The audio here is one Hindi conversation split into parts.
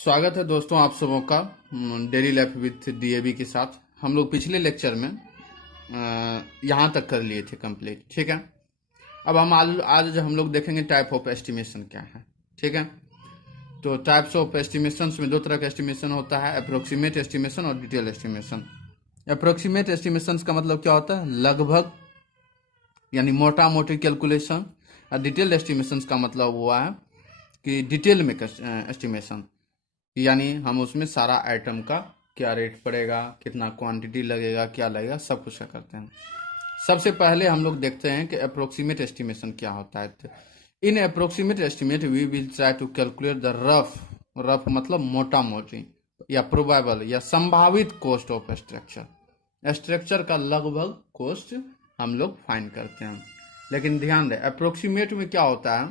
स्वागत है दोस्तों आप सबों का डेली लाइफ विथ डीएबी के साथ। हम लोग पिछले लेक्चर में यहाँ तक कर लिए थे कंप्लीट। ठीक है, अब आज हम लोग देखेंगे टाइप ऑफ एस्टिमेशन क्या है। ठीक है, तो टाइप्स ऑफ एस्टिमेशन में दो तरह का एस्टिमेशन होता है, अप्रोक्सीमेट एस्टिमेशन और डिटेल एस्टिमेशन। अप्रोक्सीमेट एस्टिमेशन का मतलब क्या होता है? लगभग, यानी मोटा मोटी कैलकुलेशन। और डिटेल एस्टिमेशन का मतलब हुआ है कि डिटेल में एस्टिमेशन, यानी हम उसमें सारा आइटम का क्या रेट पड़ेगा, कितना क्वांटिटी लगेगा, क्या लगेगा, सब कुछ करते हैं। सबसे पहले हम लोग देखते हैं कि अप्रोक्सीमेट एस्टिमेशन क्या होता है। In approximate estimate we will try to calculate the rough मतलब मोटा मोटी या प्रोबेबल या संभावित कॉस्ट ऑफ स्ट्रक्चर का लगभग कॉस्ट हम लोग फाइंड करते हैं। लेकिन ध्यान दें, अप्रोक्सीमेट में क्या होता है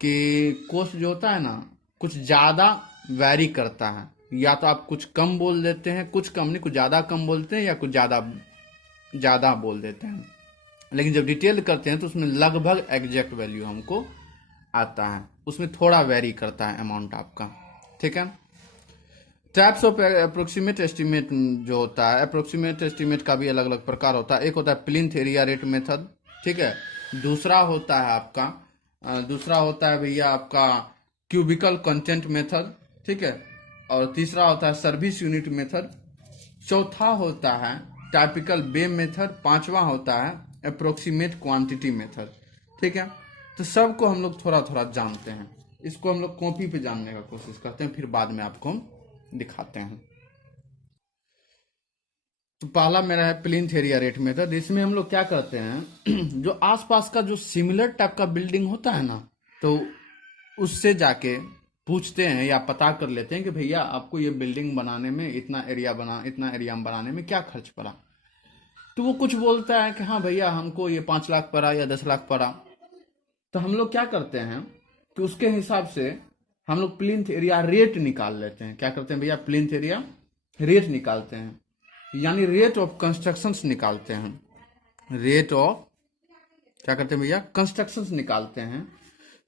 कि कॉस्ट जो होता है ना, कुछ ज़्यादा वैरी करता है। या तो आप कुछ कम बोल देते हैं, कुछ कम नहीं, कुछ ज़्यादा कम बोलते हैं, या कुछ ज़्यादा बोल देते हैं। लेकिन जब डिटेल करते हैं तो उसमें लगभग एग्जैक्ट वैल्यू हमको आता है, उसमें थोड़ा वेरी करता है अमाउंट आपका। ठीक है, टाइप्स ऑफ अप्रोक्सीमेट एस्टिमेट जो होता है, अप्रोक्सीमेट एस्टिमेट का भी अलग अलग प्रकार होता है। एक होता है प्लिंथ एरिया रेट मेथड। ठीक है, दूसरा होता है भैया आपका क्यूबिकल कंटेंट मेथड। ठीक है, और तीसरा होता है सर्विस यूनिट मेथड। चौथा होता है टाइपिकल बे मेथड। पांचवा होता है अप्रोक्सीमेट क्वांटिटी मेथड। ठीक है, तो सबको हम लोग थोड़ा थोड़ा जानते हैं। इसको हम लोग कॉपी पे जानने का कोशिश करते हैं, फिर बाद में आपको दिखाते हैं। तो पहला मेरा है प्लिंथ एरिया रेट मेथड। इसमें हम लोग क्या करते हैं जो आसपास का जो सिमिलर टाइप का बिल्डिंग होता है ना, तो उससे जाके पूछते हैं या पता कर लेते हैं कि भैया आपको ये बिल्डिंग बनाने में इतना एरिया में बनाने में क्या खर्च पड़ा। तो वो कुछ बोलता है कि हाँ भैया हमको ये 5 लाख पड़ा या 10 लाख पड़ा। तो हम लोग क्या करते हैं कि उसके हिसाब से हम लोग प्लिंथ एरिया रेट निकाल लेते हैं। क्या करते हैं भैया? प्लिंथ एरिया रेट निकालते हैं, यानी रेट ऑफ कंस्ट्रक्शन निकालते हैं। रेट ऑफ क्या करते हैं भैया? कंस्ट्रक्शन निकालते हैं।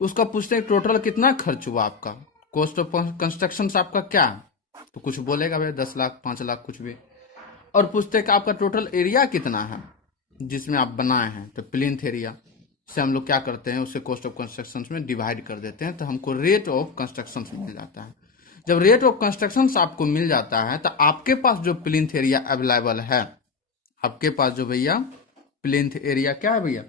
उसका पूछते हैं टोटल कितना खर्च हुआ आपका, कॉस्ट ऑफ कंस्ट्रक्शन आपका क्या है। तो कुछ बोलेगा भैया 10 लाख 5 लाख कुछ भी। और पूछते हैं कि आपका टोटल एरिया कितना है जिसमें आप बनाए हैं। तो प्लिंथ एरिया से हम लोग क्या करते हैं, उससे कॉस्ट ऑफ कंस्ट्रक्शन में डिवाइड कर देते हैं, तो हमको रेट ऑफ कंस्ट्रक्शन मिल जाता है। जब रेट ऑफ कंस्ट्रक्शन आपको मिल जाता है तो आपके पास जो प्लिंथ एरिया अवेलेबल है, आपके पास जो भैया प्लिंथ एरिया क्या है भैया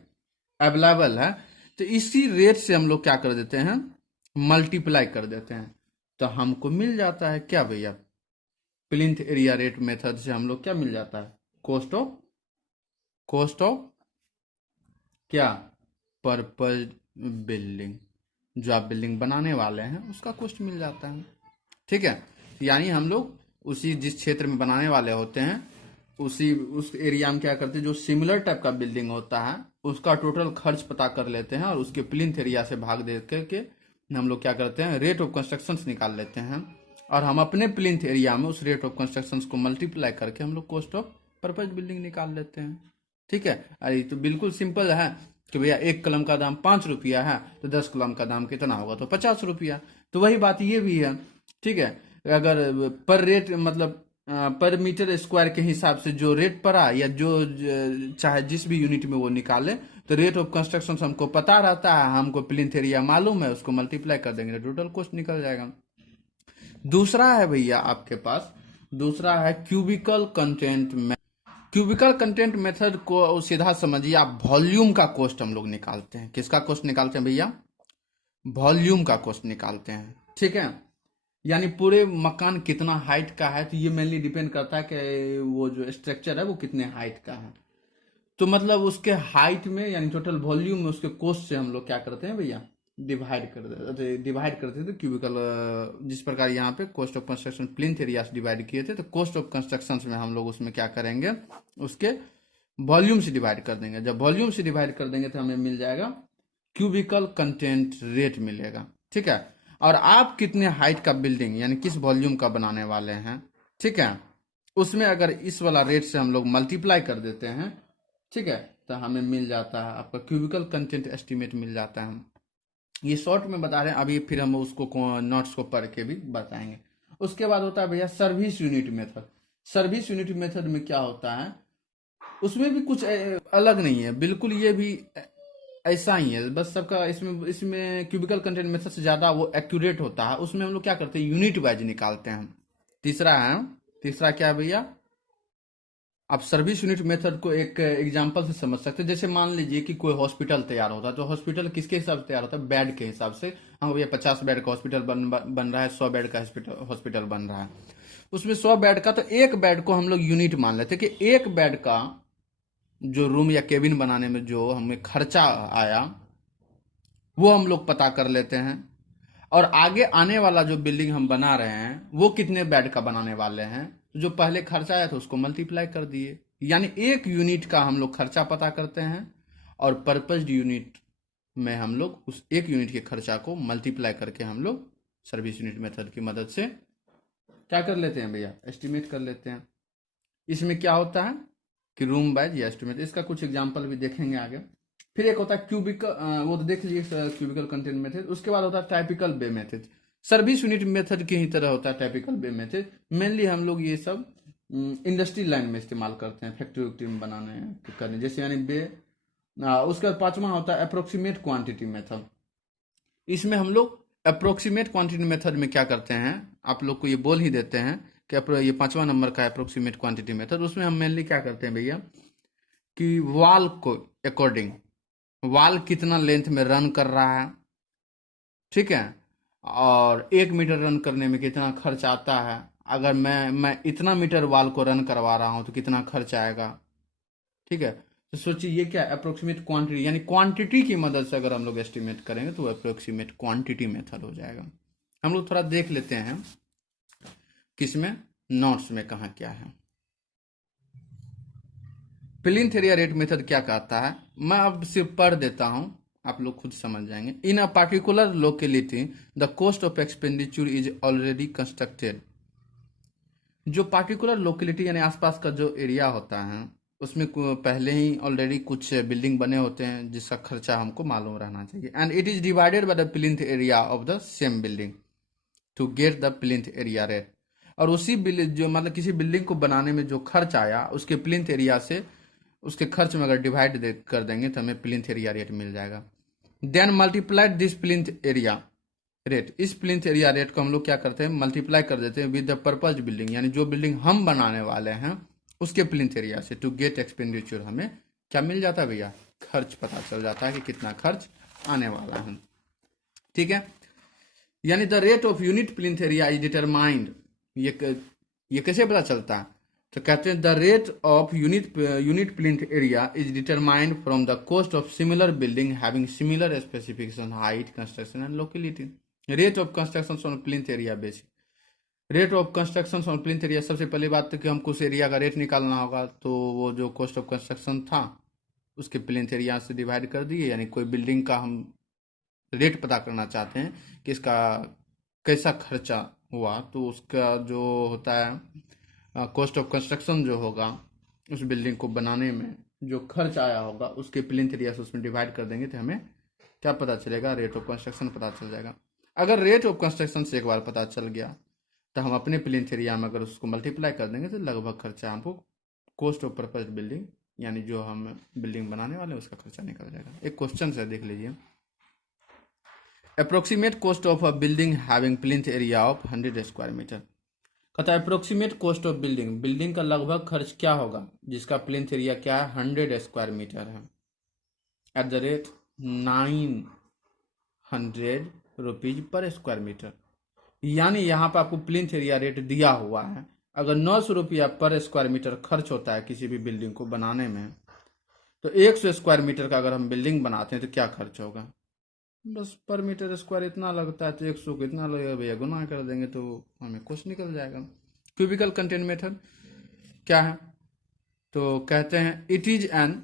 अवेलेबल है, तो इसी रेट से हम लोग क्या कर देते हैं, मल्टीप्लाई कर देते हैं। तो हमको मिल जाता है क्या भैया, प्लिंथ एरिया रेट मेथड से हम लोग क्या मिल जाता है, कॉस्ट ऑफ क्या, पर्पज बिल्डिंग। जो आप बिल्डिंग बनाने वाले हैं उसका कॉस्ट मिल जाता है। ठीक है, यानी हम लोग उसी जिस क्षेत्र में बनाने वाले होते हैं उस एरिया में क्या करते हैं, जो सिमिलर टाइप का बिल्डिंग होता है उसका टोटल खर्च पता कर लेते हैं और उसके प्लिंथ एरिया से भाग दे करके हम लोग क्या करते हैं, रेट ऑफ कंस्ट्रक्शन निकाल लेते हैं। और हम अपने प्लिंथ एरिया में उस रेट ऑफ कंस्ट्रक्शन को मल्टीप्लाई करके हम लोग कॉस्ट ऑफ पर्पज बिल्डिंग निकाल लेते हैं। ठीक है, अरे तो बिल्कुल सिंपल है कि भैया 1 कलम का दाम 5 रुपया है तो 10 कलम का दाम कितना होगा, तो 50 रुपया। तो वही बात ये भी है। ठीक है, अगर पर रेट मतलब पर मीटर स्क्वायर के हिसाब से जो रेट पड़ा या जो चाहे जिस भी यूनिट में वो निकाले, तो रेट ऑफ कंस्ट्रक्शन हमको पता रहता है, हमको प्लिंथ एरिया मालूम है, उसको मल्टीप्लाई कर देंगे तो टोटल कॉस्ट निकल जाएगा। दूसरा है भैया आपके पास, दूसरा है क्यूबिकल कंटेंट मेथड को सीधा समझिए आप, वॉल्यूम का कॉस्ट हम लोग निकालते हैं। किसका कॉस्ट निकालते हैं भैया? वॉल्यूम का कॉस्ट निकालते हैं। ठीक है, यानी पूरे मकान कितना हाइट का है, तो ये मेनली डिपेंड करता है कि वो जो स्ट्रक्चर है वो कितने हाइट का है। तो मतलब उसके हाइट में यानी टोटल वॉल्यूम में उसके कॉस्ट से हम लोग क्या करते हैं भैया, डिवाइड करते थे। तो क्यूबिकल जिस प्रकार यहाँ पे cost of construction plinth area से डिवाइड किए थे, तो कॉस्ट ऑफ कंस्ट्रक्शन में हम लोग उसमें क्या करेंगे, उसके वॉल्यूम से डिवाइड कर देंगे। जब वॉल्यूम से डिवाइड कर देंगे तो हमें मिल जाएगा क्यूबिकल कंटेंट रेट मिलेगा। ठीक है, और आप कितने हाइट का बिल्डिंग यानी किस वॉल्यूम का बनाने वाले हैं, ठीक है, उसमें अगर इस वाला रेट से हम लोग मल्टीप्लाई कर देते हैं, ठीक है, तो हमें मिल जाता है आपका क्यूबिकल कंटेंट एस्टिमेट मिल जाता है। ये शॉर्ट में बता रहे हैं, अभी फिर हम उसको नोट्स को पढ़ के भी बताएंगे। उसके बाद होता है भैया service unit method. Service unit method में क्या होता है, उसमें भी कुछ अलग नहीं है, बिल्कुल ये भी ऐसा ही है, बस सबका इसमें इसमें क्यूबिकल कंटेंट मेथड से ज़्यादा वो एक्यूरेट होता है। उसमें हम लोग क्या करते हैं, यूनिट वाइज निकालते हैं। तीसरा क्या है भैया, आप सर्विस यूनिट मेथड को एक एग्जांपल से समझ सकते हैं। जैसे मान लीजिए कि कोई हॉस्पिटल तैयार होता है, तो हॉस्पिटल किसके हिसाब से तैयार होता है, बेड के हिसाब से। हाँ भैया 50 बेड का हॉस्पिटल बन रहा है, 100 बेड का हॉस्पिटल बन रहा है, उसमें 100 बेड का, तो एक बेड को हम लोग यूनिट मान लेते हैं कि एक बेड का जो रूम या केबिन बनाने में जो हमें खर्चा आया वो हम लोग पता कर लेते हैं, और आगे आने वाला जो बिल्डिंग हम बना रहे हैं वो कितने बेड का बनाने वाले हैं, तो जो पहले खर्चा आया था उसको मल्टीप्लाई कर दिए। यानी एक यूनिट का हम लोग खर्चा पता करते हैं, और पर्पज यूनिट में हम लोग उस एक यूनिट के खर्चा को मल्टीप्लाई करके हम लोग सर्विस यूनिट मेथड की मदद से क्या कर लेते हैं भैया, एस्टिमेट कर लेते हैं। इसमें क्या होता है कि रूम वाइज या एस्टिमेट, इसका कुछ एग्जांपल भी देखेंगे आगे। फिर एक होता है क्यूबिकल, वो तो देख लीजिए क्यूबिकल कंटेंट मेथड। उसके बाद होता है typical bay method. Service unit method की ही तरह होता है टाइपिकल बे मेथड। मेनली हम लोग ये सब इंडस्ट्री लाइन में इस्तेमाल करते हैं, फैक्ट्री वैक्ट्री में बनाने करने, जैसे यानी बे। उसका पांचवा होता है अप्रोक्सीमेट क्वांटिटी मेथड। इसमें हम लोग अप्रोक्सीमेट क्वांटिटी मेथड में क्या करते हैं, आप लोग को ये बोल ही देते हैं कि ये पांचवा नंबर का अप्रोक्सीमेट क्वांटिटी मेथड। उसमें हम मेनली क्या करते हैं भैया कि वॉल को अकॉर्डिंग, वॉल कितना लेंथ में रन कर रहा है, ठीक है, और 1 मीटर रन करने में कितना खर्च आता है, अगर मैं इतना मीटर वॉल को रन करवा रहा हूं तो कितना खर्च आएगा, ठीक है। तो सोचिए ये क्या अप्रोक्सीमेट क्वांटिटी, यानी क्वांटिटी की मदद से अगर हम लोग एस्टिमेट करेंगे तो अप्रोक्सीमेट क्वांटिटी मेथड हो जाएगा। हम लोग थोड़ा देख लेते हैं किसमें, नोट्स में कहाँ क्या है। प्लिंथ एरिया रेट मेथड क्या कहता है, मैं अब सिर्फ पढ़ देता हूं, आप लोग खुद समझ जाएंगे। In a particular locality the cost of expenditure is already constructed. जो पार्टिकुलर लोकेलिटी यानी आसपास का जो एरिया होता है उसमें पहले ही ऑलरेडी कुछ बिल्डिंग बने होते हैं जिसका खर्चा हमको मालूम रहना चाहिए। And it is divided by the plinth area of the same building to get the plinth area rate. और उसी जो मतलब किसी बिल्डिंग को बनाने में जो खर्च आया उसके प्लिंथ एरिया से, उसके खर्च में अगर डिवाइड कर देंगे तो हमें प्लिंथ एरिया रेट मिल जाएगा। Then multiplied this plinth area rate. इस प्लिंथ एरिया रेट को हम लोग क्या करते हैं, मल्टीप्लाई कर देते हैं विद द पर्पज बिल्डिंग, यानी जो बिल्डिंग हम बनाने वाले हैं उसके प्लिंथ एरिया से, टू गेट एक्सपेंडिचर। हमें क्या मिल जाता है भैया, खर्च पता चल जाता है कि कितना खर्च आने वाला है, ठीक है। यानी the rate of unit plinth area is determined. ये कैसे पता चलता है, तो कहते हैं the rate of unit plinth area is determined from the cost of similar building having similar specification, height, construction and locality. Rate of construction on plinth area basis. Rate of construction on plinth area, सबसे पहली बात तो कि हमको उस एरिया का रेट निकालना होगा, तो वो जो कॉस्ट ऑफ कंस्ट्रक्शन था उसके प्लिंथ एरिया से डिवाइड कर दिए। यानी कोई बिल्डिंग का हम रेट पता करना चाहते हैं कि इसका कैसा खर्चा हुआ, तो उसका जो होता है कॉस्ट ऑफ कंस्ट्रक्शन जो होगा उस बिल्डिंग को बनाने में जो खर्च आया होगा उसके प्लिंथ एरिया से उसमें डिवाइड कर देंगे तो हमें क्या पता चलेगा, रेट ऑफ कंस्ट्रक्शन पता चल जाएगा। अगर रेट ऑफ कंस्ट्रक्शन से एक बार पता चल गया तो हम अपने प्लिंथ एरिया में अगर उसको मल्टीप्लाई कर देंगे तो लगभग खर्चा हमको कॉस्ट ऑफ पर्पज बिल्डिंग, यानी जो हम बिल्डिंग बनाने वाले हैं उसका खर्चा निकल जाएगा। एक क्वेश्चन से देख लीजिए, approximate cost of a building having plinth area of 100 square metre. कहता है approximate cost of building, building का लगभग खर्च क्या होगा जिसका प्लिंथ एरिया क्या है, 100 स्क्वायर मीटर है, at the rate 900 rupees per square metre. यानी यहाँ पर आपको प्लिंथ एरिया रेट दिया हुआ है, अगर 900 रुपया पर स्क्वायर मीटर खर्च होता है किसी भी बिल्डिंग को बनाने में, तो 100 स्क्वायर मीटर का अगर हम बिल्डिंग बनाते हैं तो क्या खर्च होगा, बस पर मीटर स्क्वायर इतना लगता है, तो 100 को इतना लगेगा भैया, गुना कर देंगे तो हमें कुछ निकल जाएगा। क्यूबिकल कंटेंट मेथड क्या है, तो कहते हैं it is an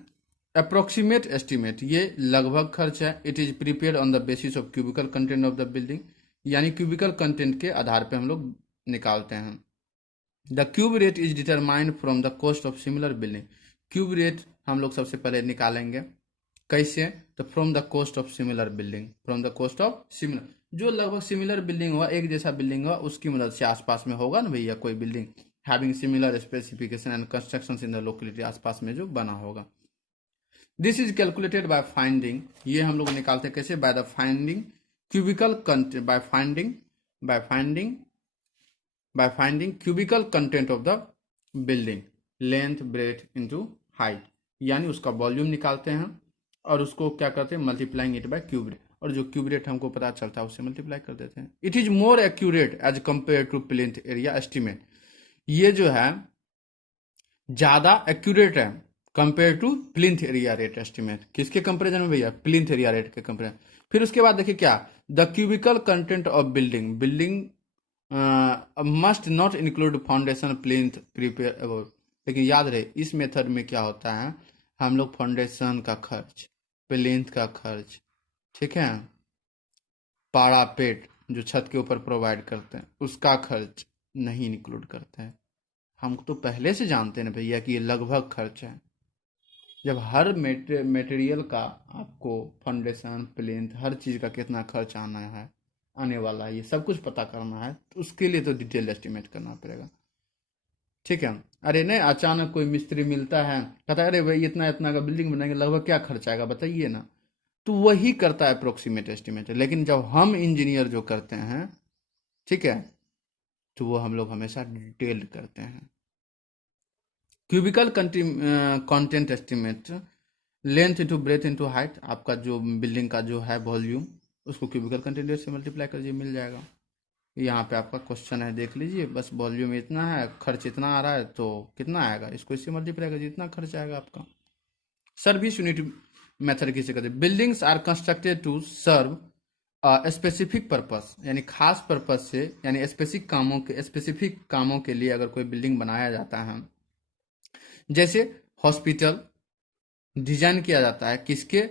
approximate estimate, ये लगभग खर्च है। It is prepared on the basis of cubicle content of the building, यानी क्यूबिकल कंटेंट के आधार पे हम लोग निकालते हैं। The cube rate is determined from the cost of similar building. Cube rate हम लोग सबसे पहले निकालेंगे कैसे? तो from the cost of similar building, from the cost of similar, जो लगभग सिमिलर बिल्डिंग हुआ, एक जैसा बिल्डिंग हुआ, उसकी मदद से आसपास में होगा ना भैया कोई building having similar specification and construction in the locality, आसपास में जो बना होगा। This is calculated by finding, ये हम लोग निकालते हैं कैसे? By the finding cubical content, by finding cubical content of the building, length breadth into height, यानी उसका वॉल्यूम निकालते हैं और उसको क्या करते हैं? Multiplying it by cube rate, और जो क्यूब रेट हमको पता चलता है उससे मल्टीप्लाई कर देते हैं। It is more accurate as compare to plinth area estimate, ये जो है ज्यादा एक्यूरेट है compare to plinth area rate estimate. किसके कंपेरिजन में भैया? प्लिंथ एरिया रेट के कंपेरिजन। फिर उसके बाद देखिए क्या, the cubical content of building must not include foundation plinth prepare about, लेकिन याद रहे इस मेथड में क्या होता है, हम लोग फाउंडेशन का खर्च, प्लिंथ का खर्च, ठीक है, पारापेट जो छत के ऊपर प्रोवाइड करते हैं उसका खर्च नहीं इंक्लूड करते हैं। हम तो पहले से जानते हैं ना भैया कि ये लगभग खर्च है। जब हर मटेरियल का आपको फाउंडेशन प्लिंथ हर चीज़ का कितना खर्च आने वाला है, ये सब कुछ पता करना है, तो उसके लिए तो डिटेल एस्टिमेट करना पड़ेगा, ठीक है। अरे नहीं अचानक कोई मिस्त्री मिलता है, कहता है अरे भाई इतना इतना का बिल्डिंग बनाएंगे, लगभग क्या खर्च आएगा बताइए ना, तो वही करता है अप्रोक्सीमेट एस्टिमेट। लेकिन जब हम इंजीनियर जो करते हैं, ठीक है, तो वो हम लोग हमेशा डिटेल्ड करते हैं। Cubical content estimate, length into breadth into height, आपका जो बिल्डिंग का जो है वॉल्यूम उसको क्यूबिकल कंटेंट से मल्टीप्लाई कर मिल जाएगा। यहाँ पे आपका क्वेश्चन है देख लीजिए, बस वॉल्यूम इतना है, खर्च इतना आ रहा है, तो कितना आएगा, इसको इससे मल्टीप्लाई कर जितना खर्च आएगा आपका। सर्विस यूनिट मेथड किसे कहते हैं? Buildings are constructed to serve specific purpose, यानी खास पर्पस से, यानी स्पेसिफिक कामों के लिए अगर कोई बिल्डिंग बनाया जाता है, जैसे हॉस्पिटल डिजाइन किया जाता है किसके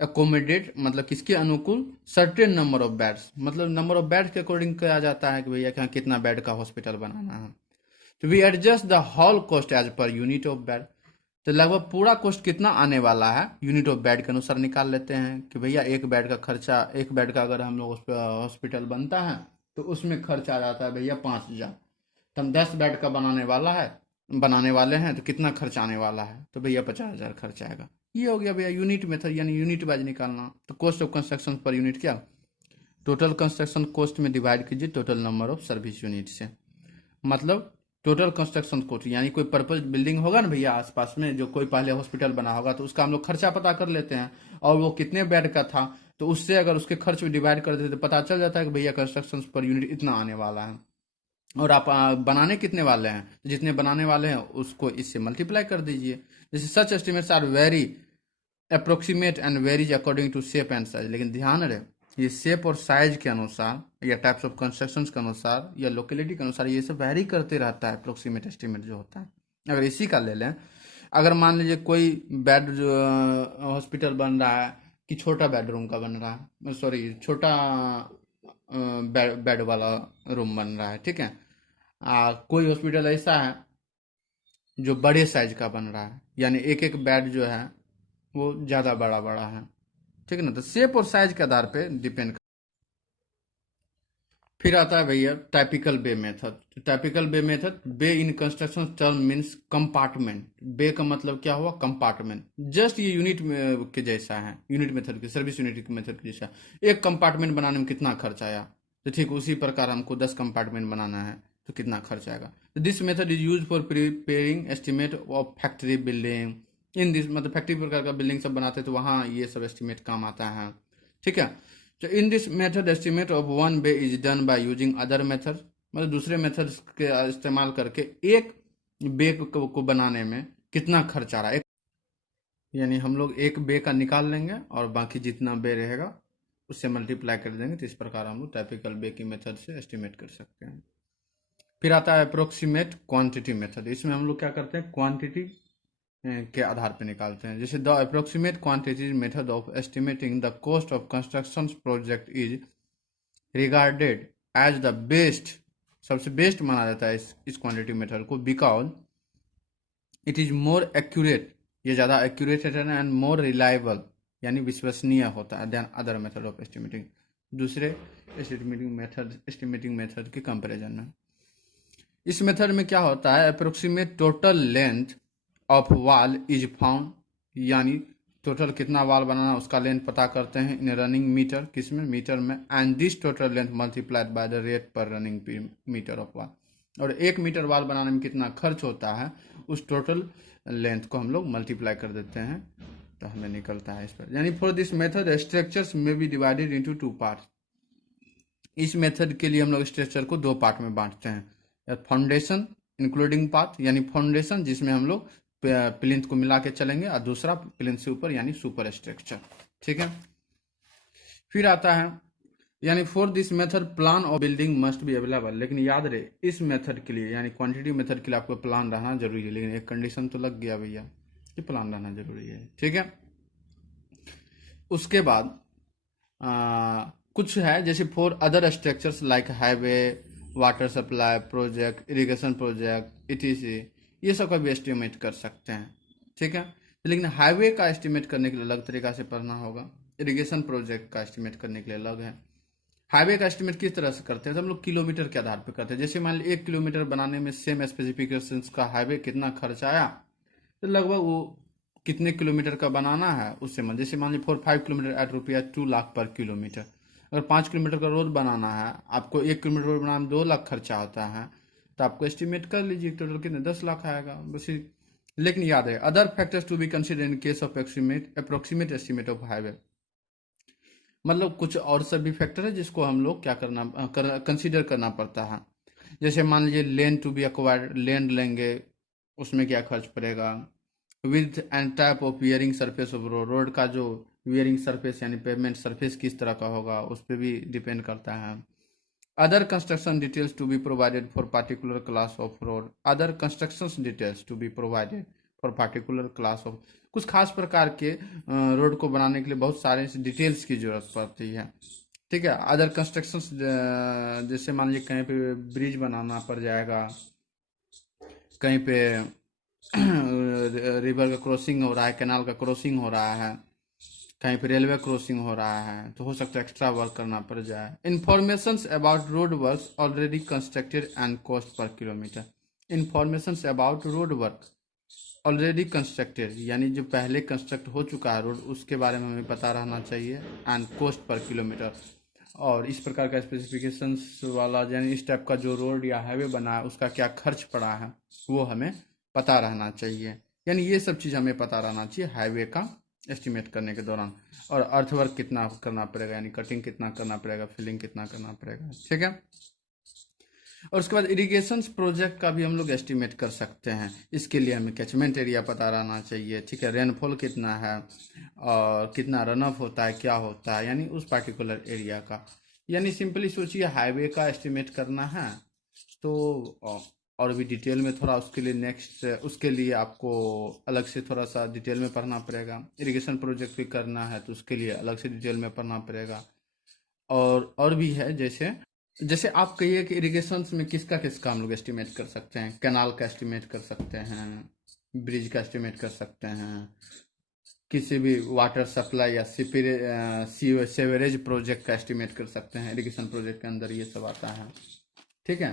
अकोमोडेट, मतलब किसके अनुकूल? सर्टेन नंबर ऑफ बेड्स, मतलब नंबर ऑफ बेड के अकॉर्डिंग किया जाता है कि भैया यहाँ कितना बेड का हॉस्पिटल बनाना है। तो we adjust the whole cost as per unit of bed, तो लगभग पूरा कॉस्ट कितना आने वाला है यूनिट ऑफ बेड के अनुसार निकाल लेते हैं कि भैया एक बेड का खर्चा, एक बेड का अगर हम लोग हॉस्पिटल बनता है तो उसमें खर्च आ जाता है भैया 5,000, तो हम 10 बेड का बनाने वाले हैं तो कितना खर्च आने वाला है? तो भैया 50,000 खर्च आएगा। ये हो गया भैया यूनिट मेथड, यानी यूनिट वाइज निकालना। तो cost of construction per unit क्या? टोटल कंस्ट्रक्शन कॉस्ट में डिवाइड कीजिए total number of service unit से, मतलब टोटल कंस्ट्रक्शन कॉस्ट, यानी कोई पर्पज बिल्डिंग होगा ना भैया आसपास में, जो कोई पहले हॉस्पिटल बना होगा, तो उसका हम लोग खर्चा पता कर लेते हैं, और वो कितने बेड का था तो उससे अगर उसके खर्च में डिवाइड कर देते तो पता चल जाता है कि भैया कंस्ट्रक्शन पर यूनिट इतना आने वाला है। और आप बनाने कितने वाले हैं, जितने बनाने वाले हैं उसको इससे मल्टीप्लाई कर दीजिए। जैसे such estimates are very approximate and varies according to shape and size, लेकिन ध्यान रहे ये शेप और साइज के अनुसार या टाइप्स ऑफ कंस्ट्रक्शन के अनुसार या लोकेलिटी के अनुसार ये सब वेरी करते रहता है अप्रोक्सीमेट एस्टिमेट जो होता है। अगर इसी का ले लें, अगर मान लीजिए कोई बेड जो हॉस्पिटल बन रहा है कि छोटा बेडरूम का बन रहा है, सॉरी छोटा बेड वाला रूम बन रहा है, ठीक है, कोई हॉस्पिटल ऐसा है जो बड़े साइज का बन रहा है, यानी एक एक बेड जो है वो ज़्यादा बड़ा बड़ा है, ठीक है ना, तो शेप और साइज के आधार पे डिपेंड। फिर आता है भैया typical bay method. Typical bay method, bay in construction term means compartment, bay का मतलब क्या हुआ? कंपार्टमेंट। जस्ट ये यूनिट के जैसा है, यूनिट मेथड के, सर्विस यूनिट के मेथड के जैसा। एक कंपार्टमेंट बनाने में कितना खर्च आया, तो ठीक उसी प्रकार हमको 10 कंपार्टमेंट बनाना है तो कितना खर्च आएगा। This method is use for preparing estimate of factory building, in this मतलब फैक्ट्री प्रकार का बिल्डिंग सब बनाते हैं तो वहाँ ये सब एस्टिमेट काम आता है, ठीक है। तो in this method estimate of one bay is done by using other method, मतलब दूसरे मेथड्स के इस्तेमाल करके एक बे को बनाने में कितना खर्च आ रहा है, यानी हम लोग एक बे का निकाल लेंगे और बाकी जितना बे रहेगा उससे मल्टीप्लाई कर देंगे, तो इस प्रकार हम लोग टाइपिकल बे की मेथड से एस्टिमेट कर सकते हैं। फिर आता है अप्रोक्सीमेट क्वांटिटी मेथड, इसमें हम लोग क्या करते हैं? क्वांटिटी के आधार पर निकालते हैं। जैसे the approximate quantity method of estimating the cost of construction project is regarded as the best, सबसे बेस्ट माना जाता है इस क्वांटिटी मेथड को, because it is more accurate, ये ज़्यादा एक्यूरेट है एंड मोर रिलायबल, यानी विश्वसनीय होता है then other method of estimating, दूसरे एस्टिमेटिंग मेथड के कंपैरिजन में। इस मेथड में क्या होता है, approximate total length of wall is found, यानी टोटल कितना वॉल बनाना उसका लेंथ पता करते हैं इन रनिंग मीटर, किसमें, मीटर में, and this total length multiplied by the rate per running metre of wall, और 1 मीटर वॉल बनाने में कितना खर्च होता है उस टोटल लेंथ को हम लोग मल्टीप्लाई कर देते हैं तो हमें निकलता है इस पर। यानी फॉर दिस मेथड स्ट्रक्चर्स में बी डिवाइडेड इनटू 2 पार्ट। इस मेथड के लिए हम लोग स्ट्रक्चर को 2 पार्ट में बांटते हैं, फाउंडेशन इंक्लूडिंग पार्ट, यानी फाउंडेशन जिसमें हम लोग प्लिंथ को मिला के चलेंगे, और दूसरा प्लिंथ से ऊपर यानी सुपर स्ट्रक्चर। ठीक है, फिर आता है यानी for this method plan of building must be available, लेकिन याद रहे इस मेथड के लिए यानी क्वांटिटी मेथड के लिए आपको प्लान रहना जरूरी है, लेकिन एक कंडीशन तो लग गया भैया कि प्लान रहना जरूरी है। ठीक है, उसके बाद कुछ है जैसे for other structures like highway, water supply project, irrigation project, etc., ये सब का भी एस्टिमेट कर सकते हैं। ठीक है, लेकिन हाईवे का एस्टिमेट करने के लिए अलग तरीका से पढ़ना होगा, इरिगेशन प्रोजेक्ट का एस्टिमेट करने के लिए अलग है। हाईवे का एस्टिमेट किस तरह से करते हैं, तो हम लोग किलोमीटर के आधार पर करते हैं। जैसे मान लीजिए 1 किलोमीटर बनाने में सेम स्पेसिफिकेशंस का हाईवे कितना खर्च आया, तो लगभग वो कितने किलोमीटर का बनाना है उससे मान, जैसे मान लीजिए 4-5 किलोमीटर एट रुपया 2 लाख पर किलोमीटर। अगर 5 किलोमीटर का रोड बनाना है आपको, 1 किलोमीटर रोड बनाने में 2 लाख खर्चा होता है, तो आपको एस्टिमेट कर लीजिए टोटल कितने 10 लाख आएगा बस। लेकिन याद है other factors to be consider in case of approximate estimate of highway, मतलब कुछ और सभी फैक्टर है जिसको हम लोग क्या कंसिडर करना पड़ता है। जैसे मान लीजिए land to be acquired, land लेंगे उसमें क्या खर्च पड़ेगा, with and type of wearing surface of road, road का जो वियरिंग सरफेस यानी पेवमेंट सरफेस किस तरह का होगा उस पर भी डिपेंड करता है। Other construction details to be provided for particular class of road, other construction details to be provided for particular class of, कुछ खास प्रकार के रोड को बनाने के लिए बहुत सारे डिटेल्स की जरूरत पड़ती है। ठीक है, अदर कंस्ट्रक्शंस जैसे मान लीजिए कहीं पे ब्रिज बनाना पड़ जाएगा, कहीं पे रिवर का क्रॉसिंग हो रहा है, कैनाल का क्रॉसिंग हो रहा है, कहीं पे रेलवे क्रॉसिंग हो रहा है, तो हो सकता है एक्स्ट्रा वर्क करना पड़ जाए। Information about road work already constructed and cost per kilometre, information about road work already constructed यानी जो पहले कंस्ट्रक्ट हो चुका है रोड उसके बारे में हमें पता रहना चाहिए, एंड कॉस्ट पर किलोमीटर, और इस प्रकार का स्पेसिफिकेशंस वाला यानी इस टाइप का जो रोड या हाईवे बना है उसका क्या खर्च पड़ा है वो हमें पता रहना चाहिए। यानी ये सब चीज़ हमें पता रहना चाहिए हाईवे का एस्टिमेट करने के दौरान, और अर्थवर्क कितना करना पड़ेगा यानी कटिंग कितना करना पड़ेगा, फिलिंग कितना करना पड़ेगा। ठीक है, और उसके बाद इरिगेशन प्रोजेक्ट का भी हम लोग एस्टिमेट कर सकते हैं। इसके लिए हमें कैचमेंट एरिया पता रहना चाहिए, ठीक है, रेनफॉल कितना है और कितना रन ऑफ होता है, क्या होता है, यानी उस पार्टिकुलर एरिया का। यानी सिंपली सोचिए हाईवे का एस्टिमेट करना है तो और भी डिटेल में थोड़ा उसके लिए नेक्स्ट उसके लिए आपको अलग से थोड़ा सा डिटेल में पढ़ना पड़ेगा। इरिगेशन प्रोजेक्ट भी करना है तो उसके लिए अलग से डिटेल में पढ़ना पड़ेगा। और भी है जैसे आप कहिए कि इरिगेशन में किसका हम लोग एस्टिमेट कर सकते हैं, कैनाल का एस्टिमेट कर सकते हैं, ब्रिज का एस्टिमेट कर सकते हैं, किसी भी वाटर सप्लाई या सीवरेज प्रोजेक्ट का एस्टिमेट कर सकते हैं, इरिगेशन प्रोजेक्ट के अंदर ये सब आता है। ठीक है,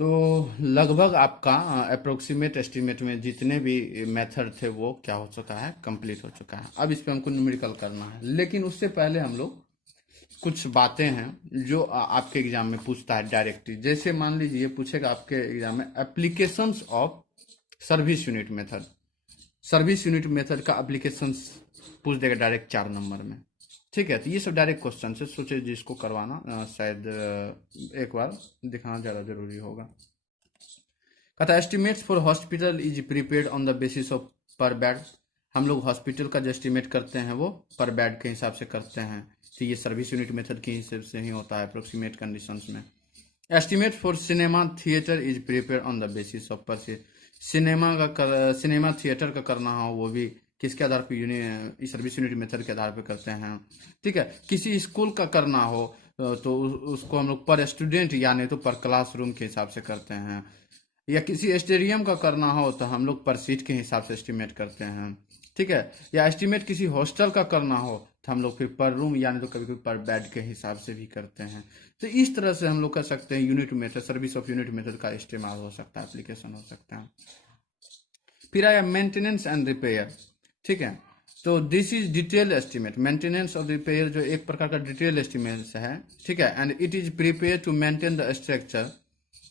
तो लगभग आपका अप्रोक्सीमेट एस्टिमेट में जितने भी मेथड थे वो क्या हो चुका है, कंप्लीट हो चुका है। अब इस पर हमको न्यूमेरिकल करना है, लेकिन उससे पहले हम लोग कुछ बातें हैं जो आपके एग्जाम में पूछता है डायरेक्टली। जैसे मान लीजिए पूछेगा आपके एग्जाम में applications of service unit method, service unit method का एप्लीकेशंस पूछ देगा डायरेक्ट 4 नंबर में। ठीक है, तो ये सब डायरेक्ट क्वेश्चन से सोचे जिसको करवाना शायद एक बार दिखाना ज़्यादा जरूरी होगा। कहता है estimates for hospital is prepaid on the basis of पर बेड, हम लोग हॉस्पिटल का जो एस्टिमेट करते हैं वो पर बेड के हिसाब से करते हैं, तो ये सर्विस यूनिट मेथड के हिसाब से ही होता है अप्रोक्सीमेट कंडीशंस में। Estimate for cinema theatre is prepaid on the basis of purchase, cinema theatre का करना हो वो भी किसके आधार पर, सर्विस यूनिट मेथड के आधार पर करते हैं। ठीक है, किसी स्कूल का करना हो तो उसको हम लोग पर स्टूडेंट या नहीं तो पर क्लासरूम के हिसाब से करते हैं, या किसी स्टेडियम का करना हो तो हम लोग पर सीट के हिसाब से एस्टिमेट करते हैं, ठीक है, या एस्टिमेट किसी हॉस्टल का करना हो तो हम लोग फिर पर रूम यानी तो कभी कभी पर बेड के हिसाब से भी करते हैं। तो इस तरह से हम लोग कर सकते हैं unit method, service of unit method का इस्तेमाल हो सकता है, एप्लीकेशन हो सकता है। फिर आया मेंटेनेंस एंड रिपेयर, ठीक है। तो this is detail estimate, maintenance और रिपेयर जो एक प्रकार का डिटेल एस्टिमेट है, ठीक है। And it is prepare to maintain the structure,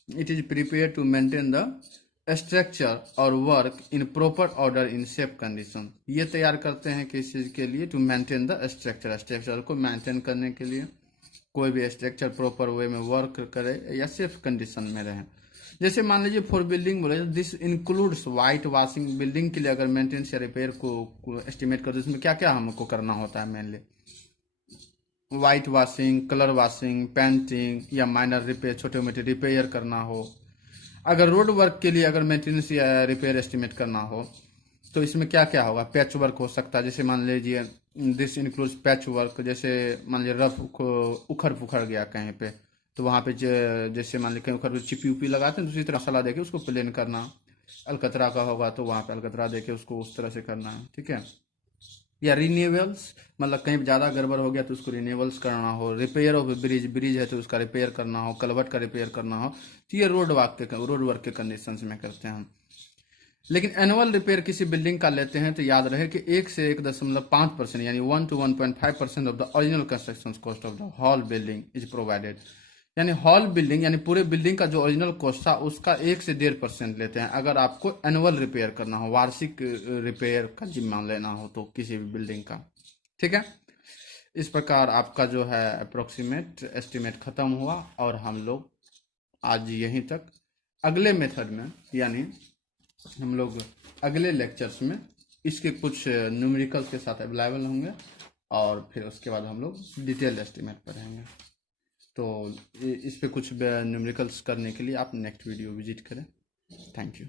it is prepare to maintain the structure और work in proper order in safe condition. ये तैयार करते हैं किस चीज के लिए, to maintain the structure, structure को मेंटेन करने के लिए, कोई भी स्ट्रक्चर प्रॉपर वे में वर्क करे या सेफ कंडीशन में रहे। जैसे मान लीजिए फॉर बिल्डिंग बोले, this includes white washing, building के लिए अगर मेंटेनेंस या रिपेयर को एस्टिमेट करो, इसमें क्या क्या हमको करना होता है, mainly white washing, colour washing, painting या माइनर रिपेयर, छोटे मोटे रिपेयर करना हो। अगर रोड वर्क के लिए अगर मेंटेनेंस या रिपेयर एस्टिमेट करना हो तो इसमें क्या क्या होगा, पैच वर्क हो सकता है। जैसे मान लीजिए दिस इंक्लूड्स पैच वर्क, जैसे मान लीजिए रफ उखड़ पुखड़ गया कहीं पे, तो वहाँ पे जैसे मान लीजिए कहीं उखड़ पे चिपी उपी लगाते हैं, दूसरी तरह मसाला देके उसको प्लेन करना। अलकतरा का होगा तो वहाँ पे अलकतरा देके उसको उस तरह से करना है, ठीक है। या रिन्यूएबल्स, मतलब कहीं ज़्यादा गड़बड़ हो गया तो उसको रिन्यूएबल्स करना हो। रिपेयर ऑफ ब्रिज, ब्रिज है तो उसका रिपेयर करना हो, कलवर्ट का रिपेयर करना हो, तो ये रोड वर्क के कंडीशंस में करते हैं हम। लेकिन एनुअल रिपेयर किसी बिल्डिंग का लेते हैं तो याद रहे कि 1 से 1.5% यानी 1 to 1.5% of the original construction cost of the whole building is provided. यानी हॉल बिल्डिंग यानी पूरे बिल्डिंग का जो ओरिजिनल कॉस्ट था उसका 1 से 1.5% लेते हैं अगर आपको एनुअल रिपेयर करना हो, वार्षिक रिपेयर का जिम्मा लेना हो तो किसी भी बिल्डिंग का, ठीक है। इस प्रकार आपका जो है अप्रोक्सीमेट एस्टिमेट खत्म हुआ और हम लोग आज यहीं तक। अगले मेथड में यानी हम लोग अगले लेक्चर्स में इसके कुछ न्यूमेरिकल्स के साथ अवेलेबल होंगे और फिर उसके बाद हम लोग डिटेल एस्टिमेट पढ़ेंगे। तो इस पे कुछ न्यूमेरिकल्स करने के लिए आप नेक्स्ट वीडियो विजिट करें। Thank you.